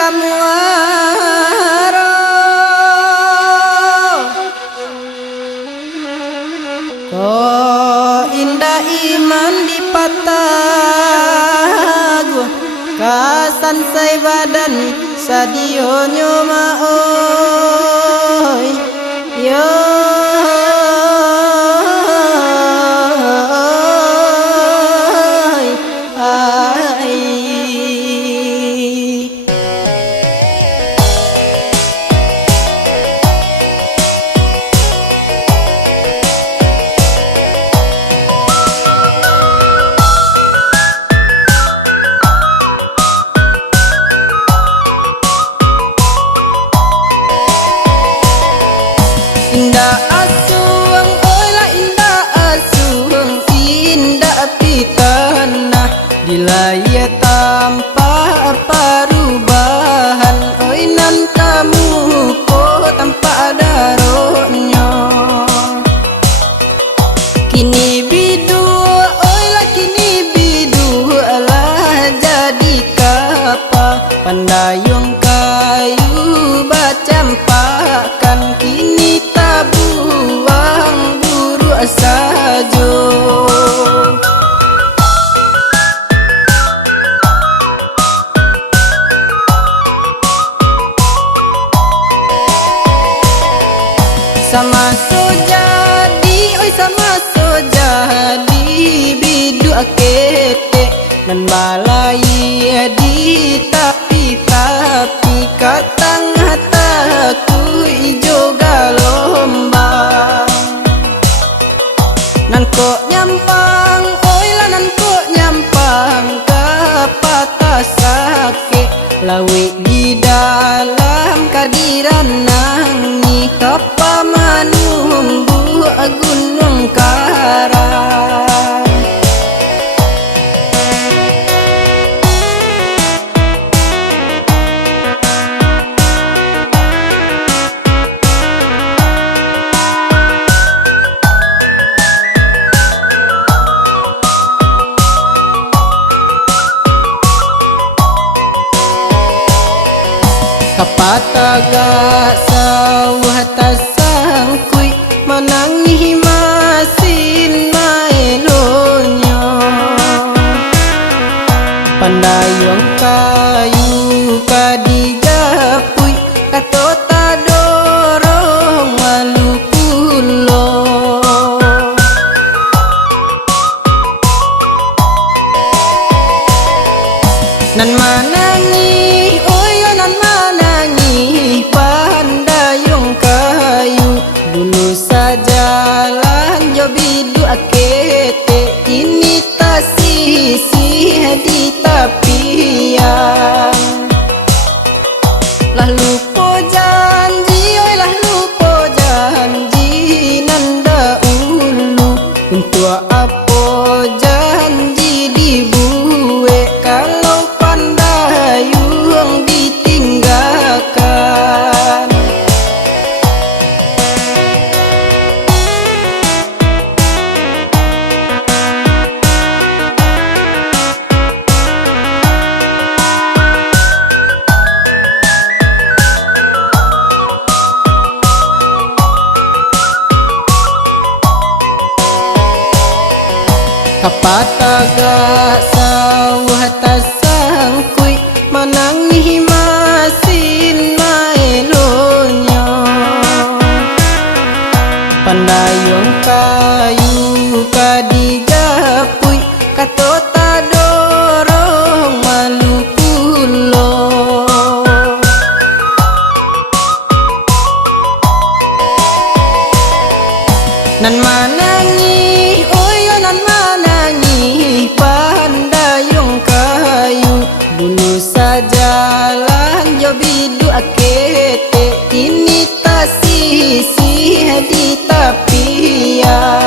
kamu ko indah iman di patagu kasan say badan sadio nyoma oi yo indah asuang ola indah asuang indah pitana dilaya tanpa perubahan oi nan kamu ko tanpa daronya kini bidu ola kini bidu lah jadi kapa pandayung kayu bacampakan kini tabuang buru sajo sama so jadi oi sama so jadi bidu akete nan balai di tapi katang hataku ijo galombang nan ko nyampang oi lah nan ko nyampang ke patah sake lawi di dalam kadiran nangi kapa manunggu gunung karang kapataga sawah tasangkui manangi masin maelonyo pandayong kayu kadijapui katota dorong malupulo nan manangi oyo nan manangi pandayung kayu dulu sajalan jo bidu akete kini tasisi di tapian lah lupo janji oi lah lupo janji nanda ulu untuk apa janji dibuat kalau pandayung ditinggalkan kapataga sawah tasangkui manangi masin maelonyo pandayung kayu kadijapui katota dorong malupulo nan manangi oyo nan manangi pandayung kayu dulu sajalan jo bidu akete kini tasisi di tapian